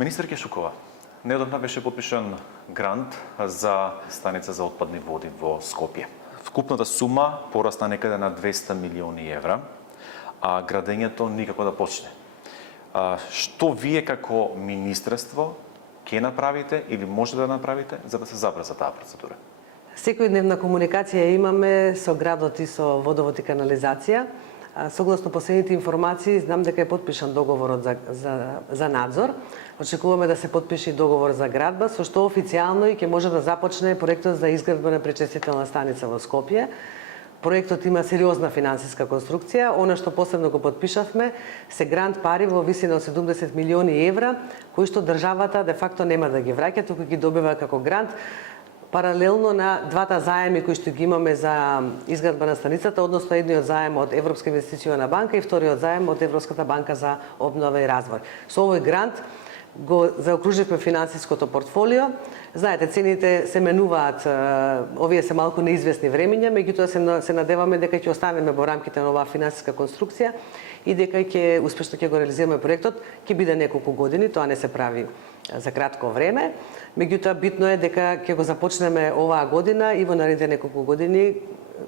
Министер Кешукова, неодамна беше подпишан грант за станица за отпадни води во Скопје. Вкупната сума порасна некаде на 200 милиони евра, а градењето никако да почне. Што вие како министерство ќе направите или може да направите за да се забрза таа процедура? Секојдневна комуникација имаме со градот и со водовод и канализација. Согласно последните информации, знам дека е подпишан договорот за надзор. Очекуваме да се подпише договор за градба, со што официјално и ќе може да започне проектот за изградба на пречистителна станица во Скопје. Проектот има сериозна финансиска конструкција. Она што посебно го подпишавме се грант пари во висина од 70 милиони евра, кои што државата де факто нема да ги враќа, туку ги добива како грант, паралелно на двата заеми кои што ги имаме за изградба на станицата, односно едниот заем од Европска инвестициона банка и вториот заем од Европската банка за обнова и развој. Со овој грант го заокруживме финансиското портфолио. Знаете, цените се менуваат, овие се малку неизвестни времиња, меѓутоа се надеваме дека ќе останеме во рамките на оваа финансиска конструкција и дека ќе успешно ќе го реализираме проектот. Ќе биде неколку години, тоа не се прави за кратко време. Меѓутоа битно е дека ќе го започнеме оваа година и во наредните неколку години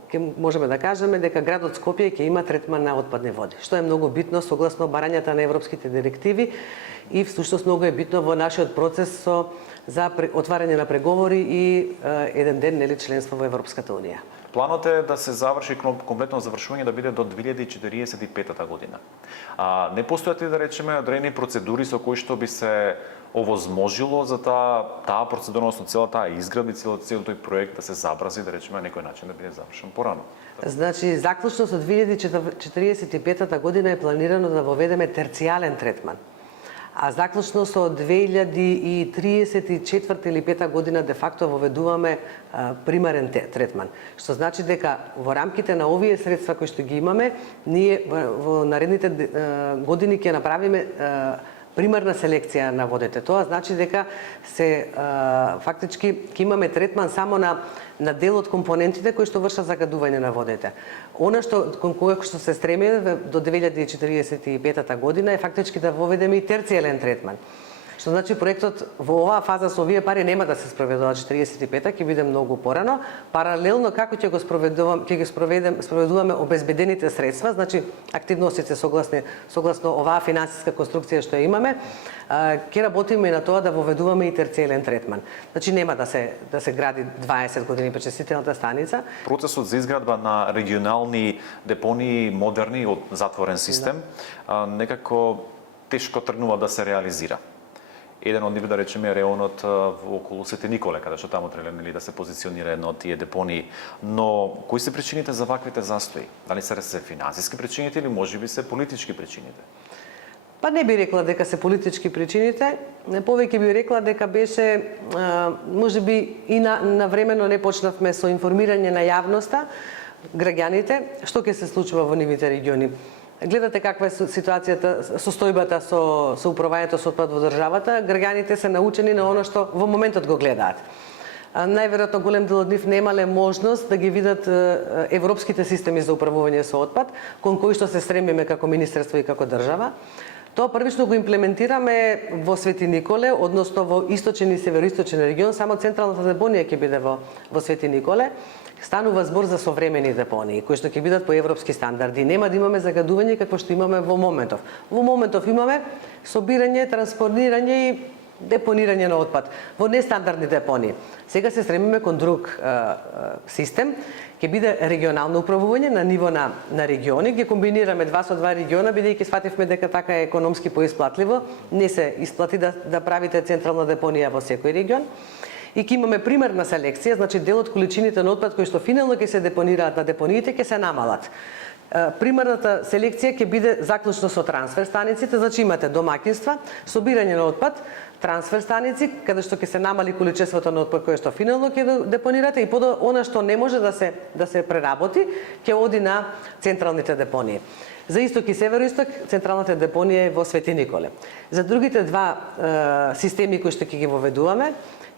ќе можеме да кажеме дека градот Скопје ќе има третман на отпадни води, што е многу битно согласно барањата на европските директиви и всушност многу е битно во нашиот процес за отварање на преговори и еден ден нели членство во Европската унија. Планот е да се заврши комплетно завршување да биде до 2045 година. Не постојат ли да речеме одредени процедури со кои што би се овозможило за таа процедура, односно цела таа изградба и цел тој проект да се забрзи, да речеме на некој начин да биде завршен порано? Значи, заклучно со 2045 година е планирано да воведеме терцијален третман. А заклучно со 2034 или 5 година де факто воведуваме примарен третман. Што значи дека во рамките на овие средства кои што ги имаме, ние во наредните години ќе направиме примарна селекција на водите. Тоа значи дека се фактички ќе имаме третман само на дел од компонентите кои што вршат загадување на водите. Она што кон кое што се стремиме до 2045 година е фактички да воведеме и терцијален третман. Што значи проектот во оваа фаза со овие пари нема да се спроведува 45-та, ќе биде многу порано. Паралелно како ќе го спроведуваме обезбедените средства, значи активностите согласно оваа финансиска конструкција што имаме, ќе работиме на тоа да воведуваме и терцијален третман. Значи нема да се гради 20 години пречистителната станица. Процесот за изградба на регионални депонии модерни од затворен систем некако тешко тргнува да се реализира. Еден од нив, да речеме, е реонот околу Свети Николе, каде што таму треба да се позиционира едно од тие депонии. Но кои се причините за ваквите застои? Дали се финансиски причините или можеби се политички причините? Па не би рекла дека се политички причините, повеќе би рекла дека беше можеби и навремено не почнавме со информирање на јавноста, граѓаните, што ќе се случува во нивните региони. Гледате каква е ситуацијата, состојбата со управувањето со отпад во државата, граѓаните се научени на оно што во моментот го гледаат. Најверојатно голем дел од нив немале можност да ги видат европските системи за управување со отпад, кон кои што се стремиме како министерство и како држава. Тоа првично го имплементираме во Свети Николе, односно во источен и североисточен регион, само централната депонија ќе биде во Свети Николе. Станува збор за современи депонии, кои што ќе бидат по европски стандарди. Нема да имаме загадување како што имаме во моментов. Во моментов имаме собирање, транспортирање и депонирање на отпад во нестандардни депонии. Сега се стремиме кон друг систем, ќе биде регионално управување на ниво на региони, ќе комбинираме 2 со 2 региона, бидејќи сфативме дека така е економски поисплатливо, не се исплати да правите централна депонија во секој регион. И ќе имаме примерна селекција, значи дел од количините на отпад кои што финално ќе се депонираат на депониите ќе се намалат. Примерната селекција ќе биде заклучно со трансфер станиците, значи имате домаќинства, собирање на отпад, трансфер станици, каде што ќе се намали количеството на отпад кој што финално ќе депонирате и она што не може да се преработи, ќе оди на централните депонии. За исток и североисток централната депонија е во Свети Николе. За другите два системи кои што ќе ги воведуваме,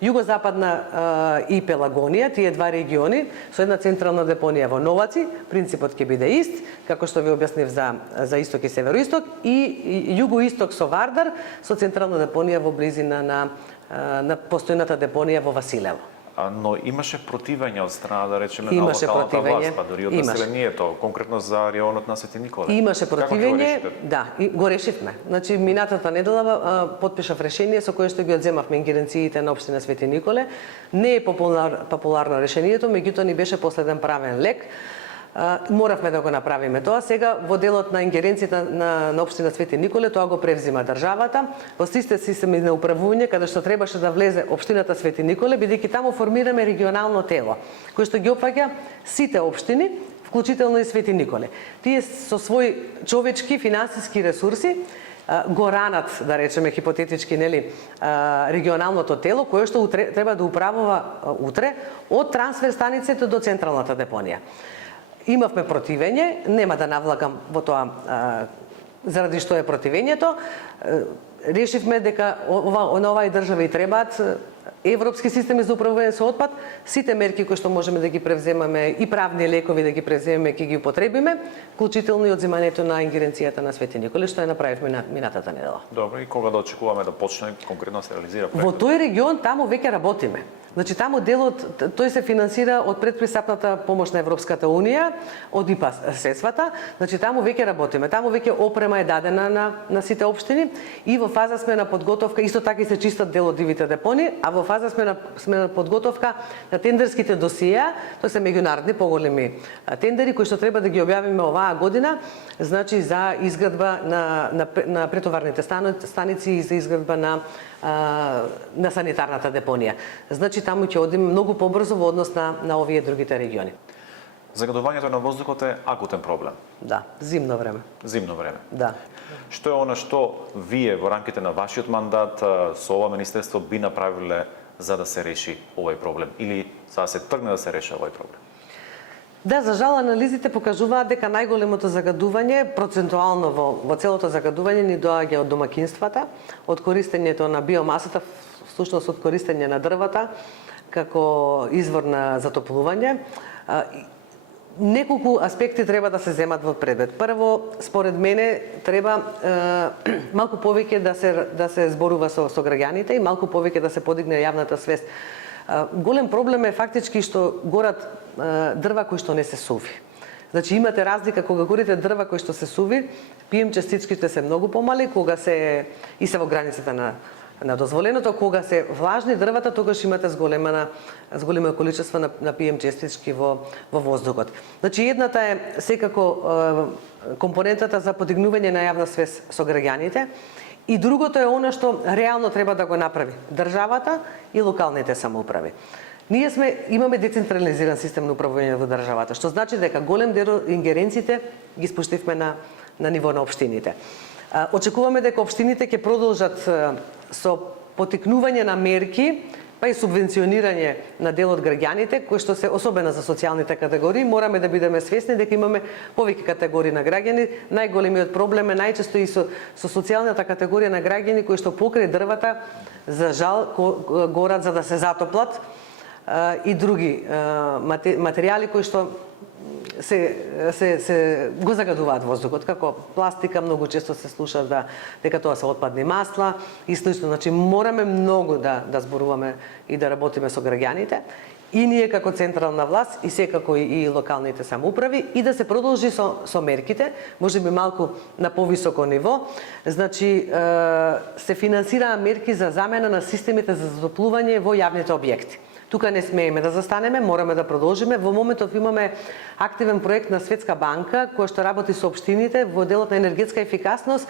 југозападна и Пелагонија, тие два региони со една централна депонија во Новаци, принципот ќе биде ист, како што ви објаснив за исток и североисток, и југоисток со Вардар со централна депонија во близина на постојната депонија во Василево. Но имаше противење од страна, да речеме, на Имаше локалната противење. власт, па дури од населението, конкретно за районот на Свети Николе. Имаше противење, Како да, и го решивме. Значи, минатата недела потпишав решение со кое што ги одземавме ингеренциите на општина Свети Николе. Не е популарно решението, меѓутоа ни беше последен правен лек. Моравме да го направиме тоа. Сега во делот на ингеренцијата на општина Свети Николе тоа го превзима државата. Во сите системи на управување каде што требаше да влезе општината Свети Николе, бидејќи таму формираме регионално тело кој што ги опфаќа сите општини, вклучително и Свети Николе. Тие со своји човечки финансиски ресурси го ранат, да речеме хипотетички, нели, регионалното тело кое што треба да управува утре од трансфер станиците до централната депонија. Имавме противење, нема да навлагам во тоа заради што е противењето. Решивме дека на овај држави требаат европски системи за управување со отпад, сите мерки кои што можеме да ги превземаме и правни лекови да ги превземеме, ќе ги употребиме, вклучително и одземањето на ингеренцијата на Свети Николе, што ја направивме минатата недела. Добро, и кога да очекуваме да почне конкретно да се реализира проектот? Во тој регион таму веќе работиме. Значи таму делот тој се финансира од предпристапната помош на Европската унија, од ИПА средствата. Значи таму веќе работиме. Таму веќе опрема е дадена на сите општини и во фаза сме на подготовка, исто така и се чистат дел од дивите депони, а во фаза сме на подготовка на тендерските досиеа, тоа се меѓународни поголеми тендери кои што треба да ги објавиме оваа година, значи за изградба на претоварните станици и за изградба на санитарната депонија. Значи таму ќе одиме многу побрзо во однос на овие другите региони. Загадувањето на воздухот е акутен проблем. Да, зимно време. Зимно време. Да. Што е она што вие во рамките на вашиот мандат со ова министерство би направиле за да се реши овој проблем или за да се тргне да се реши овој проблем? Да, за жал анализите покажуваат дека најголемото загадување процентуално во целото загадување ни доаѓа од домакинствата, од користењето на биомасата, всушност од користење на дрвата како извор на затоплување. Неколку аспекти треба да се земат во предвид. Прво, според мене, треба малку повеќе да се зборува со граѓаните и малку повеќе да се подигне јавната свест. Голем проблем е фактички што горат дрва кои што не се суви. Значи имате разлика кога горите дрва кои што се суви, PM частичките се многу помали, кога се и се во границите на дозволеното, кога се влажни дрвата, тогаш имате зголема количество на PM частички во воздухот. Значи едната е секако компонентата за подигнување на јавна свест со граѓаните. И другото е она што реално треба да го направи државата и локалните самоуправи. Ние имаме децентрализиран систем на управување во државата, што значи дека голем дел ингеренциите ги спуштивме на ниво на општините. Очекуваме дека општините ќе продолжат со потикнување на мерки, па и субвенционирање на дел од граѓаните, кои што се особено за социјалните категории, мораме да бидеме свесни дека имаме повеќе категории на граѓани. Најголемиот проблем е најчесто и со социјалната категорија на граѓани кои што покрај дрвата, за жал, горат за да се затоплат и други материјали кои што се го загадуваат воздухот, како пластика, многу често се слуша дека тоа се отпадни масла и слично. Значи мораме многу да зборуваме и да работиме со граѓаните, и ние како централна власт и секако и локалните самоуправи, и да се продолжи со мерките, можеби малку на повисоко ниво. Значи се финансираа мерки за замена на системите за затоплување во јавните објекти. Тука не смееме да застанеме, мораме да продолжиме. Во моментов имаме активен проект на Светска банка кој што работи со општините во делот на енергетска ефикасност,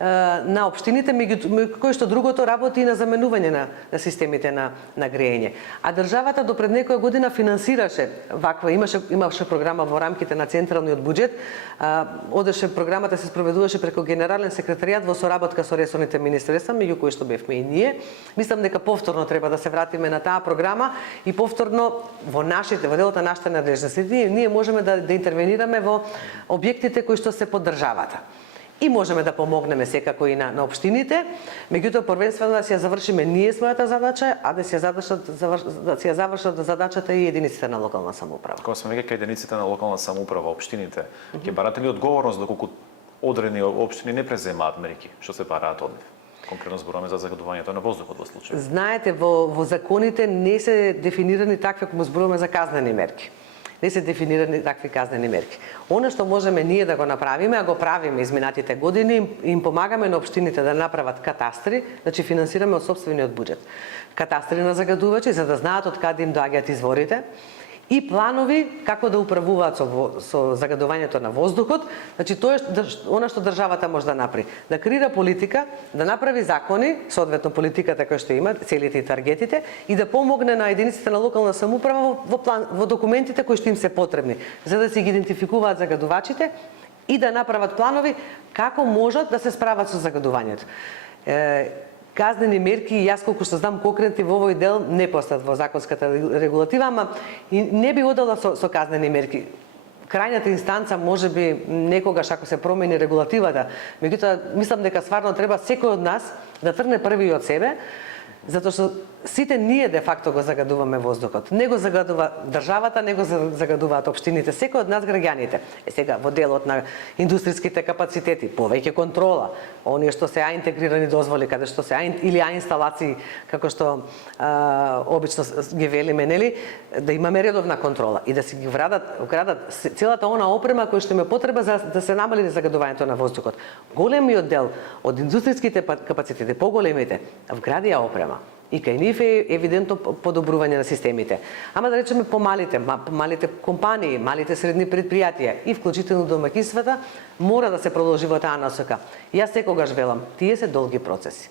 на општините, кој што другото работи и на заменување на системите на грејење. А државата до пред некоја година финансираше ваква, имаше програма во рамките на централниот буџет, одеше програмата се спроведуваше преку генерален секретаријат во соработка со ресорните министерства, меѓу кои што бевме и ние. Мислам дека повторно треба да се вратиме на таа програма и повторно во делот на нашите надлежности ние можеме да интервенираме во објектите кои што се под државата. И можеме да помогнеме секако и на општините, меѓутоа првенствено да си ја завршиме ние својата задача, а да си ја завршат задачата и единиците на локална самоуправа. Кога сме веќе кај единиците на локална самоуправа, општините, ќе барате ли одговорност доколку одредени општини не преземаат мерки што се бараат од нив? Конкретно зборуваме за загадувањето на воздухот во случај. Знаете, во законите не се дефинирани такви, кога зборуваме за казнени мерки. Не се дефинирани такви казнени мерки. Она што можеме ние да го направиме, а го правиме изминатите години, им помагаме на општините да направат катастри, значи финансираме од сопствениот буџет. Катастри на загадувачи за да знаат од каде им доаѓаат изворите и планови како да управуваат со загадувањето на воздухот. Значи тоа е она што државата може да направи, да креира политика, да направи закони, соодветно политиката која што има, целите и таргетите и да помогне на единиците на локална самоуправа во документите кои што им се потребни, за да се ги идентификуваат загадувачите и да направат планови како можат да се справат со загадувањето. Казнени мерки, јас колку што знам конкретни во овој дел не постојат во законската регулатива, ама и не би одела со казнени мерки. Крајната инстанца може би некогаш ако се промени регулативата, меѓутоа мислам дека стварно треба секој од нас да тргне први од себе, затоа што сите ние де факто го загадуваме воздухот. Не го загадува државата, не го загадуваат општините, секој од нас граѓаните. Сега во делот на индустријските капацитети, повеќе контрола, оние што се интегрирани дозволи, каде што се или инсталации, како што обично ги велиме, нели, да имаме редовна контрола и да се ги вградат целата она опрема која што им е потреба за да се намали загадувањето на воздухот. Големиот дел од индустријските капацитети, поголемите, вградија опрема. И кај нив е евидентно подобрување на системите. Ама да речеме малите компании, малите средни предпријатија и вклучително домаќинствата мора да се продолжи во таа насока. Јас секогаш велам, тие се долги процеси.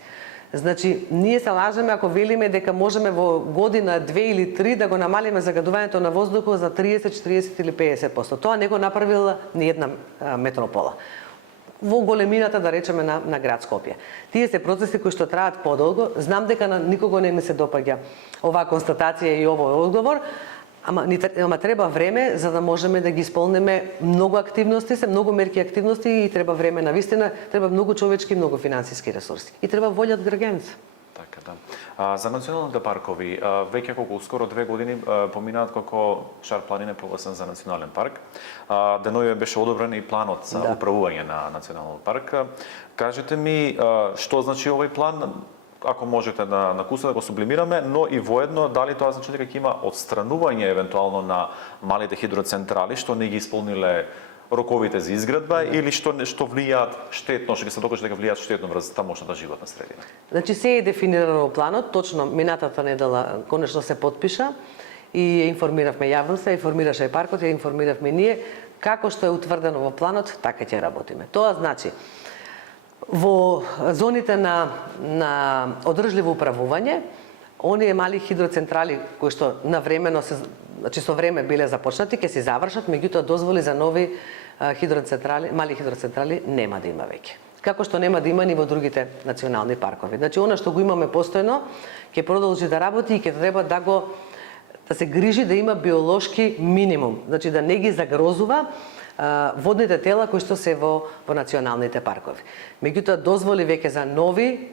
Значи, ние се лажеме ако велиме дека можеме во година, 2 или 3 да го намалиме загадувањето на воздухот за 30, 40 или 50%. Тоа не го направила ни една метропола. Во големината, да речеме, на град Скопје. Тие се процеси кои што траат подолго. Знам дека на никого не ми се допаѓа оваа констатација и овој одговор, ама треба време за да можеме да ги исполниме многу активности, многу мерки активности и треба време на вистина, треба многу човечки и многу финансиски ресурси. И треба волја од граѓаните. Така да. За националните паркови, веќе колку скоро 2 години поминаат како Шар планина е прогласен за национален парк. Деновиве беше одобрен и планот за управување на националниот парк. Кажете ми што значи овој план, ако можете на куса да го сублимираме, но и воедно дали тоа значи дека ќе има отстранување евентуално на малите хидроцентрали што не ги исполниле роковите за изградба или што влијаат штетно, што ќе се докаже дека влијаат штетно врз тамошната животна средина. Значи се е дефинирано во планот, точно минатата недела конечно се потпиша и ја информиравме јавноста, информираше и паркот, ја информиравме ние како што е утврдено во планот, така ќе работиме. Тоа значи во зоните на одржливо управување, оние мали хидроцентрали кои што навремено значи со време биле започнати, ќе се завршат, меѓутоа дозволи за нови мали хидроцентрали нема да има веќе. Како што нема да има ни во другите национални паркови. Значи она што го имаме постојано ќе продолжи да работи и ќе треба да се грижи да има биолошки минимум, значи да не ги загрозува водните тела кои што се во националните паркови. Меѓутоа дозволи веќе за нови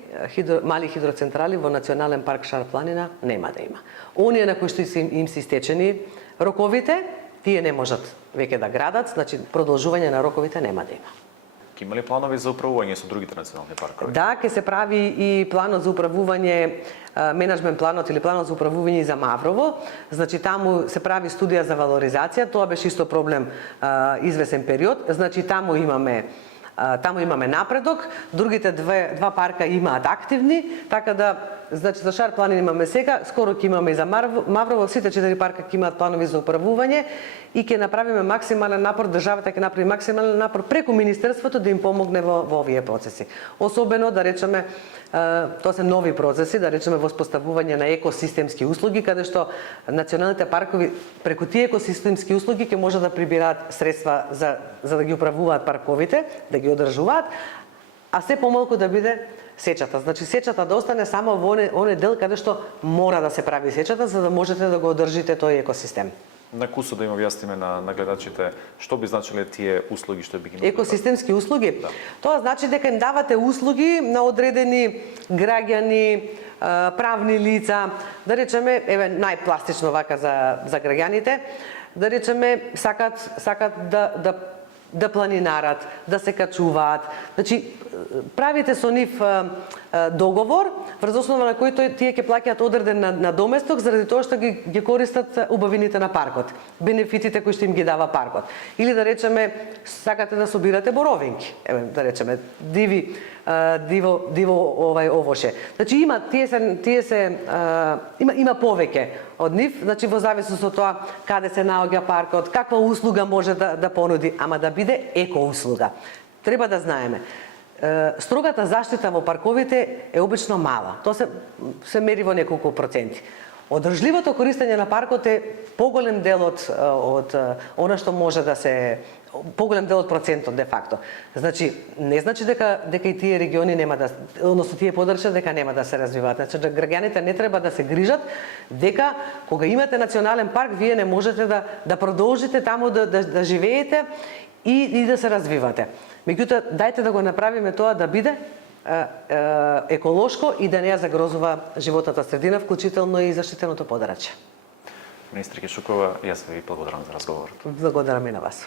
мали хидроцентрали во национален парк Шар планина нема да има. Оние на кои што им се истечени роковите, тие не можат веќе да градат, значи продолжување на роковите нема да има. Ќе има ли планови за управување со другите национални паркови? Да, ќе се прави и планот за управување, менеджмент планот или планот за управување за Маврово. Значи таму се прави студија за валоризација, тоа беше исто проблем извесен период. Значи таму имаме Таму имаме напредок, другите два парка имаат активни, така да, значи за Шар планина имаме сега, скоро ќе имаме и за Маврово, сите 4 парка ќе имаат планови за управување и ќе направиме максимален напор, државата ќе направи максимален напор преку Министерството да им помогне во овие процеси. Особено, да речеме, тоа се нови процеси, да речеме воспоставување на екосистемски услуги, каде што националните паркови преку тие екосистемски услуги ќе можат да прибираат средства за да ги управуваат парковите, да ги одржуваат, а се помалку да биде сечата. Значи сечата да остане само во оне дел каде што мора да се прави сечата, за да можете да го одржите тој екосистем. На кусо да им објасниме на гледачите што би значиле тие услуги што би ги екосистемски услуги. Да. Тоа значи дека им давате услуги на одредени граѓани, правни лица, да речеме, еве најпластично вака за граѓаните, да речеме сакат да планинарат, да се качуваат. Значи, правите со нив договор, врз основа на кој тие ќе плаќаат одреден надоместок заради тоа што ги користат убавините на паркот, бенефитите кои што им ги дава паркот. Или да речеме, сакате да собирате боровинки, еве да речеме, диво овоше. Значи има има повеќе од нив, значи во зависност од тоа каде се наоѓа паркот, каква услуга може да понуди, ама да биде екоуслуга. Треба да знаеме. Строгата заштита во парковите е обично мала. Тоа се мери во неколку проценти. Одржливото користење на паркот е поголем дел од она што може да се поголем дел од процентот де факто. Значи не значи дека и тие региони нема да, односно тие подрачја дека нема да се развиваат. Значи да граѓаните не треба да се грижат дека кога имате национален парк вие не можете да продолжите таму да живеете и да се развивате. Меѓутоа, дајте да го направиме тоа да биде еколошко и да не ја загрозува животната средина, вклучително и заштитеното подрачје. Министри Кешукова, јас ви благодарам за разговорот. Благодарам и на вас.